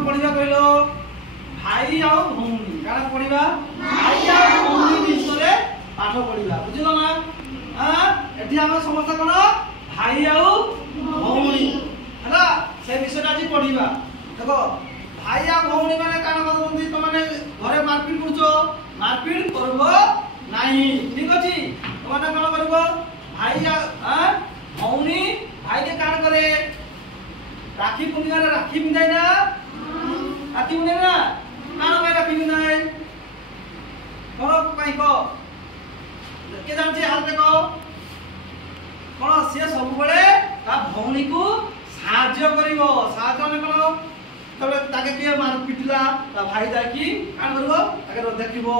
कौन पढ़िबा कहलो भाई आ भौणी काना पढ़िबा भाई आ भौणी विषय पाठ पढ़िबा बुझिलो ना हां एठी हम समस्त कोन भाई आ भौणी हला से विषय आज पढ़िबा देखो भाई आ भौणी माने काना कहउंती त माने घरे मारपीट करछो मारपीट करबो नाही ठीक अछि त माने कोन करबो भाई आ भौणी भाई के कान करे राखी पूर्णिमा राखी पिंधाय ना राखी पिंधाय ना कान में राखी पिंधाय कोन पाई को के जानछि हाल देखो कोन से सब बळे ता भौणी को साहाय्य करिवो साहाय्य ने कोन तबे ताके के मार पिटला ता भाई जाकी कान करबो ताके देखिबो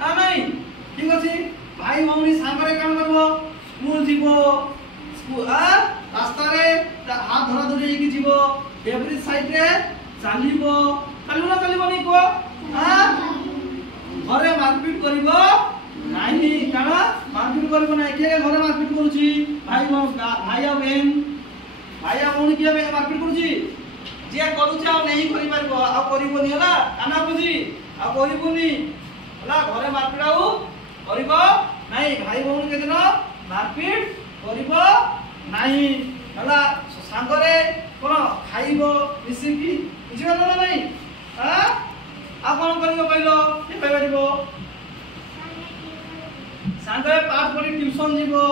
ना नहीं ठीक अछि भाई भौणी सामरे कान करबो स्कूल जीवो स्कूल रास्ता रे हाथ धरा धरी की जीवो एवरी साइड रे चालिबो चालिबो ना चालिबो नहीं को हां घरे मारपीट करिवो नाही काना मारपीट करिवो नाही के घरे मारपीट करूची भाई भाई आ बहन भाई आ भौणी के मारपीट करूची जे करूची आ नहीं करि परबो आ करिवोनी हला काना बुझी आ करिवोनी हला घरे मारपीट आउ करिवो नाही भाई भौणी के दिन मारपीट करिवो नाही हला सांगरे कोन खाइबो मिसिकी बुझिबो ना नाही हां आ कोन करिवो कहलो के कहबो सांगरे पाठ पढि ट्यूशन जीवो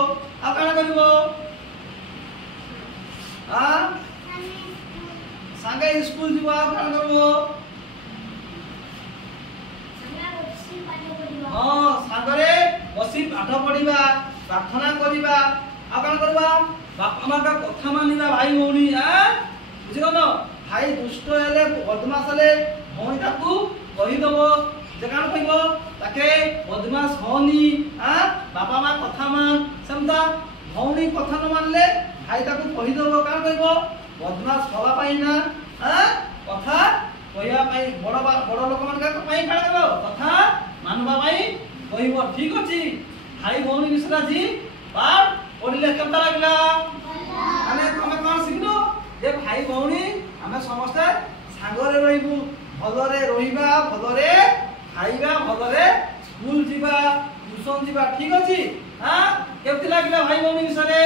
आ काना करिवो हां सांगे स्कूल जीवो आ काना करबो हां सांगरे बसी पाठ पढिबा प्रार्थना करिबा आ काना करबा बापा मां का कथा मानिबा भाई भौणी आ बुझिलो न भाई दुष्ट हेले बदमाश हेले भौणी ताकू कहि दबो जे कान कहबो ताके बदमाश होनी आ बापा मां कथा मान समता भौणी कथा न मानले भाई ताकू कहि दबो कान कहबो बदमाश हवा पाई ना आ कथा कहया पाई बड़ लोक मान का पाई कान कहबो कथा मानबा पाई कहबो ठीक अछि भाई भौणी विषय जी पाठ पढ़िले केमता लागला माने तमे कोन सिखलो जे भाई भौणी हमें समस्त सांगरे रहिबु भलरे रहिबा भलरे खाइबा भलरे स्कूल जीवा ट्यूशन जीवा ठीक अछि हां केमती लागला भाई भौणी विषय रे